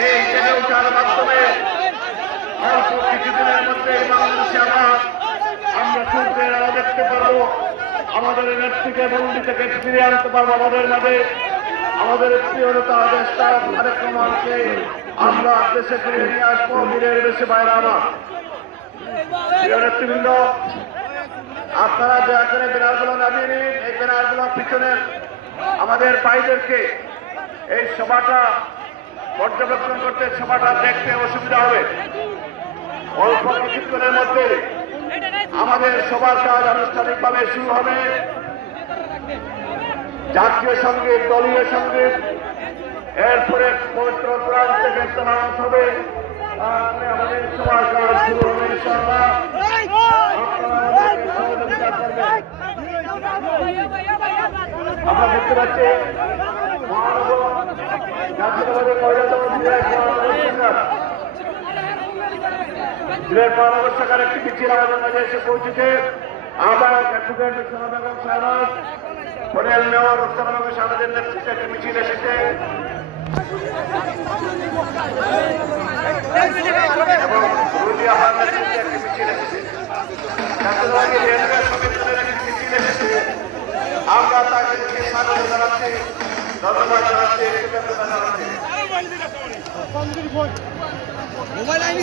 এই জেনে ওঠার মাধ্যমে অল্প কিছুদিনের মধ্যে বাংলাদেশে আমরা সূর্যের আলো দেখতে পারবো। আমাদের নেত্রীকে বন্দি থেকে ফিরিয়ে আনতে পারবো আমাদের মাঝে। আমাদের প্রিয় নেতা দেশ তারেক রহমানকে আমরা দেশে ফিরিয়ে নিয়ে আসবো। বীরের বেশি বাইরে আমার প্রিয় নেতৃবৃন্দ, আপনারা দয়া করে ব্যানারগুলো নামিয়ে নিন। এই ব্যানারগুলো পিছনের আমাদের ভাইদেরকে এই সভাটা পর্যবেক্ষণ করতে, সভাটা দেখতে অসুবিধা হবে। অল্প কিছুক্ষণের মধ্যে আমাদের সবার কাজ আনুষ্ঠানিকভাবে শুরু হবে। জাতীয় সঙ্গীত, দলীয় সঙ্গীত, এরপরে পবিত্র কোরআন থেকে তেলাওয়াত হবে। তারপরে আমাদের সবার কাজ শুরু হবে ইনশাআল্লাহ। আমরা দেখতে পাচ্ছি জাতীয়তাবাদী মহিলা দল সিলেট মহানগর শাখার একটি মিছিল আমাদের মাঝে এসে পৌঁছেছে। আবার advocate Begum Shahnaz, hotel mayor Rostana Begum শাহনাজের নেতৃত্বে একটি মিছিল এসেছে এবং রুজি আহ্বান নেতৃত্বে একটি মিছিল এসেছে। জাতীয়তাবাদী রেলওয়ে শ্রমিক দলের একটি মিছিল এসেছে। আমরা তাদেরকে স্বাগত জানাচ্ছি, ধন্যবাদ জানাচ্ছি, কৃতজ্ঞতা জানাচ্ছি। মোবাইল আইনি